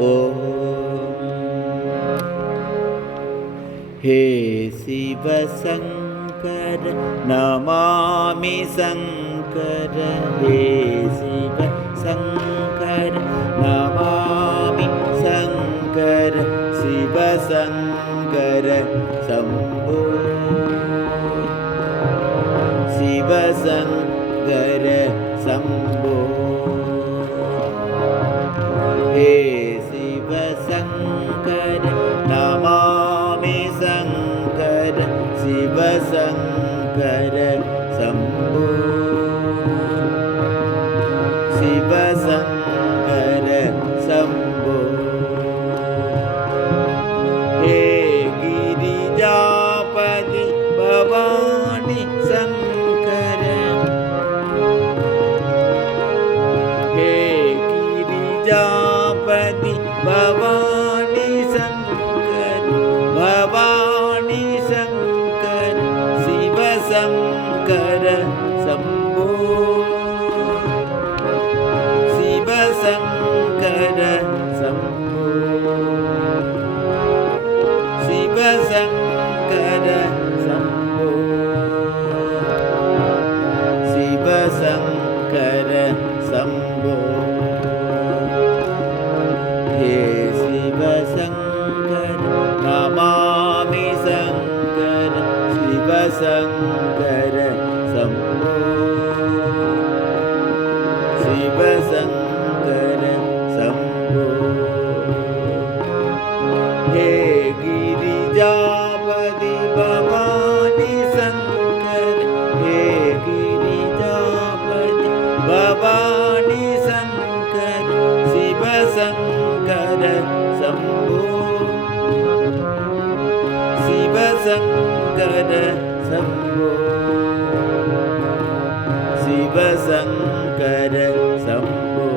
ॐ हे शिव शङ्कर नमामि शङ्कर हे शिव शङ्कर नमामि शङ्कर शिव शङ्कर शम्भो शिव शङ्कर शम्भो हे शिव शङ्कर नमामि शङ्कर शिव शङ्कर शम्भो शिव शङ्कर शम्भो हे गिरिजापति भवानी शङ्कर हे गिरिजापति भवानी शङ्कर भवानी शङ्कर शिव शङ्कर शम्भो शिव शङ्कर शम्भो शिव शङ्कर शम्भो शिव शङ्कर शम्भो हे शिव शङ्कर नमामि शङ्कर शिव शङ्कर शम्भो शिव शङ्कर शम्भो हे गिरिजापति भवानी शङ्कर हे गिरिजापति भवानी शङ्कर शिव शङ्कर शम्भो शिव शङ्कर शम्भो शिव शङ्कर शम्भो